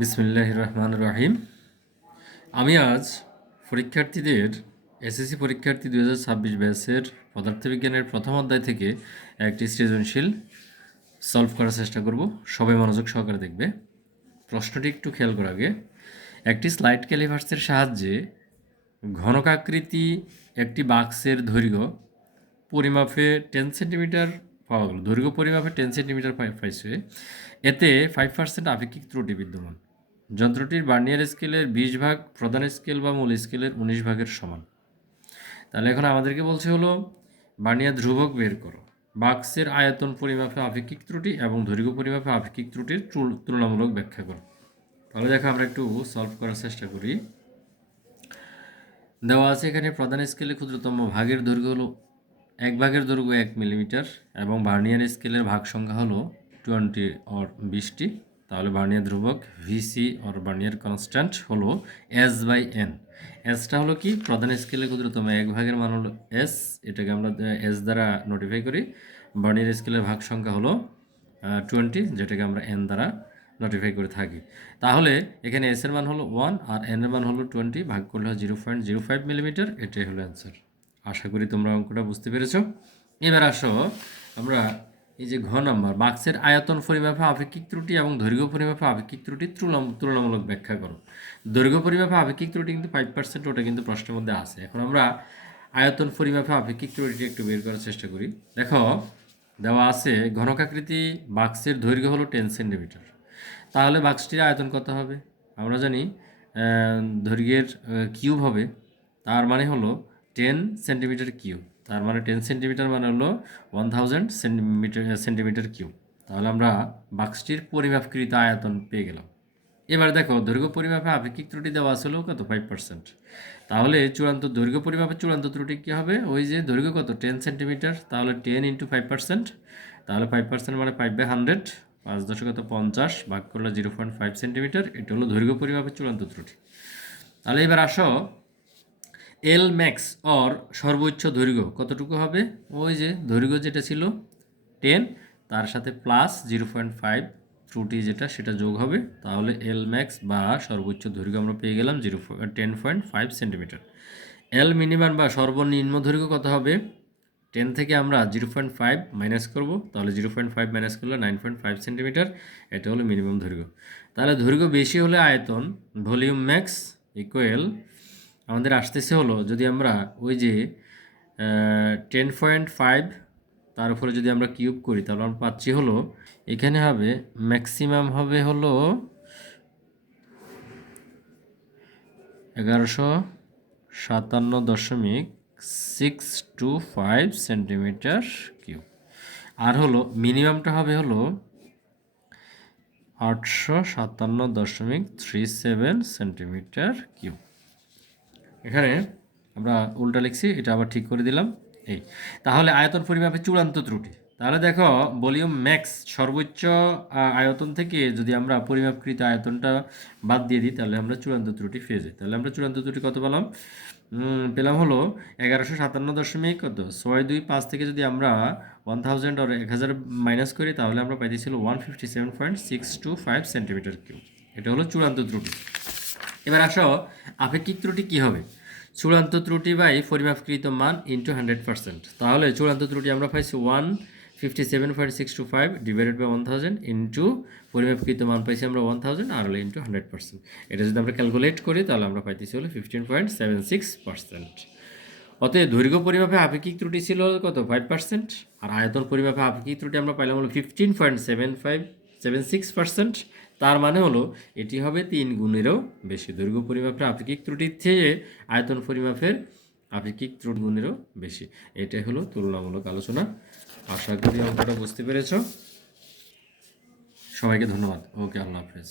বিসমিল্লাহির রহমানির রহিম। আমি আজ পরীক্ষার্থীদের এসএসসি পরীক্ষার্থী 2026 ব্যাচের পদার্থবিজ্ঞানের প্রথম অধ্যায় থেকে একটি সৃজনশীল সলভ করার চেষ্টা করব। সবাই মনোযোগ সহকারে দেখবে। প্রশ্নটি একটু খেয়াল করার আগে, একটি স্লাইড ক্যালিভার্সের সাহায্যে ঘনকাকৃতি একটি বাক্সের দৈর্ঘ্য পরিমাপে 10 সেন্টিমিটার পাওয়া গেল। দৈর্ঘ্য পরিমাপে 10 সেন্টিমিটার পাইছে। এতে 5% আপেক্ষিক ত্রুটি বিদ্যমান। যন্ত্রটির ভার্নিয়ার স্কেলের 20 ভাগ প্রধান স্কেল বা মূল স্কেলের 19 ভাগের সমান। তাহলে এখন আমাদেরকে বলছে হলো ভার্নিয়ার ধ্রুবক বের করো। বাক্সের আয়তন পরিমাপে আপেক্ষিক ত্রুটি এবং দৈর্ঘ্য পরিমাপে আপেক্ষিক ত্রুটির তুলনামূলক ব্যাখ্যা করো। তাহলে দেখো আমরা একটু সলভ করার চেষ্টা করি। দেওয়া আছে এখানে প্রধান স্কেলে ক্ষুদ্রতম ভাগের দৈর্ঘ্য হলো 1 ভাগের দৈর্ঘ্য 1 মিলিমিটার এবং ভার্নিয়ার স্কেলের ভাগ সংখ্যা হলো 20 অর 20টি। তাহলে ভার্নিয়ার ধ্রুবক ভিসি অর ভার্নিয়ার কনস্ট্যান্ট হলো S/N। এসটা হলো কি, প্রধান স্কেলে ক্ষুদ্রতম 1 ভাগের মান হলো S, এটাকে আমরা S দ্বারা নোটিফাই করি। ভার্নিয়ার স্কেলের ভাগ সংখ্যা হলো 20, যেটাকে আমরা N দ্বারা নোটিফাই করে থাকি। তাহলে এখানে S এর মান হলো 1 আর N এর মান হলো 20, ভাগ করলে হয় 0.05 মিলিমিটার। এটাই হলো অ্যান্সার। আশা করি তোমরা অঙ্কটা বুঝতে পেরেছো। এবার আসো আমরা এই যে ঘ নম্বর, বাক্সের আয়তন পরিমাপে আপেক্ষিক ত্রুটি এবং দৈর্ঘ্য পরিমাপে আপেক্ষিক ত্রুটির তুলনামূলক ব্যাখ্যা করো। দৈর্ঘ্য পরিমাপে আপেক্ষিক ত্রুটি কিন্তু 5%, ওটা কিন্তু প্রশ্নের মধ্যে আছে। এখন আমরা আয়তন পরিমাপে আপেক্ষিক ত্রুটিটি একটু বের করার চেষ্টা করি। দেখো দেওয়া আছে ঘনকাকৃতি বাক্সের দৈর্ঘ্য হলো 10 সেন্টিমিটার। তাহলে বাক্সটির আয়তন কত হবে? আমরা জানি দৈর্ঘ্যের কিউব হবে, তার মানে হলো 10 সেন্টিমিটার কিউব। তার মানে 10 সেন্টিমিটার মানে হলো 1000 সেন্টিমিটার কিউব। তাহলে আমরা বাক্সটির পরিমাপকৃত আয়তন পেয়ে গেলাম। এবার দেখো দৈর্ঘ্য পরিমাপে আপেক্ষিক ত্রুটি দেওয়া ছিল কত? 5%। তাহলে চূড়ান্ত দৈর্ঘ্য পরিমাপের চূড়ান্ত ত্রুটি কী হবে? ওই যে দৈর্ঘ্য কত? 10 সেন্টিমিটার। তাহলে 10 × 5%। তাহলে 5% মানে 5/100, 5×50 ভাগ করলে 0.5 সেন্টিমিটার। এটা হলো দৈর্ঘ্য পরিমাপের চূড়ান্ত ত্রুটি। তাহলে এবার আসো এল ম্যাক্স অর সর্বোচ্চ দৈর্ঘ্য কতটুকু হবে? ওই যে দৈর্ঘ্য যেটা ছিল 10, তার সাথে প্লাস 0.5 ত্রুটি যেটা, সেটা যোগ হবে। তাহলে এল ম্যাক্স বা সর্বোচ্চ দৈর্ঘ্য আমরা পেয়ে গেলাম 10.5 সেন্টিমিটার। এল মিনিমাম বা সর্বনিম্ন দৈর্ঘ্য কত হবে? 10 থেকে আমরা 0.5 মাইনাস করব। তাহলে 0.5 মাইনাস করলে 9.5 সেন্টিমিটার। এটা হলো মিনিমাম দৈর্ঘ্য। তাহলে দৈর্ঘ্য বেশি হলে আয়তন ভলিউম ম্যাক্স ইকুয়াল আমাদের আসতেছে হলো, যদি আমরা ওই যে 10.5 তার উপরে যদি আমরা কিউব করি, তাহলে আমরা পাচ্ছি হলো এখানে হবে ম্যাক্সিমাম হবে হলো 1157.625 সেন্টিমিটার কিউব। আর হলো মিনিমামটা হবে হলো 857.37 সেন্টিমিটার কিউব। এখানে আমরা উল্টা লিখছি, এটা আবার ঠিক করে দিলাম। এই তাহলে আয়তন পরিমাপে চূড়ান্ত ত্রুটি। তাহলে দেখো ভলিউম ম্যাক্স সর্বোচ্চ আয়তন থেকে যদি আমরা পরিমাপকৃত আয়তনটা বাদ দিয়ে দিই, তাহলে আমরা চূড়ান্ত ত্রুটি পেয়ে যাই। তাহলে আমরা চূড়ান্ত ত্রুটি কত পেলাম হলো 1157.625 থেকে যদি আমরা 1000 or 1000 মাইনাস করি, তাহলে আমরা পাইতেছিল 157.625 সেন্টিমিটার কিউব। এটা হলো চূড়ান্ত ত্রুটি। এবার আসো আপেক্ষিক ত্রুটি কী হবে? চূড়ান্ত ত্রুটি বাই পরিমাপকৃত মান ইন্টু 100%। তাহলে চূড়ান্ত ত্রুটি আমরা পাইছি 157.625 ডিভাইডেড বাই 1000 ইন্টু পরিমাপকৃত মান পাইছি আমরা 1000 আর হলো ইন্টু 100%। এটা যদি আমরা ক্যালকুলেট করি, তাহলে আমরা পাইতেছি হলো 15.76%। অতএব দৈর্ঘ্য পরিমাপে আপেক্ষিক ত্রুটি ছিল কত? 5%। আর আয়তন পরিমাপে আপেক্ষিক ত্রুটি আমরা পাইলাম হলো 15.76%। তার মানে হলো এটি হবে 3 গুণেরও বেশি। দৈর্ঘ্য পরিমাপের আপেক্ষিক ত্রুটির চেয়ে আয়তন পরিমাপের আপেক্ষিক ত্রুটি গুণেরও বেশি। এটাই হলো তুলনামূলক আলোচনা। আশা করি অঙ্কটা বুঝতে পেরেছ। সবাইকে ধন্যবাদ। ওকে, আল্লাহ হাফেজ।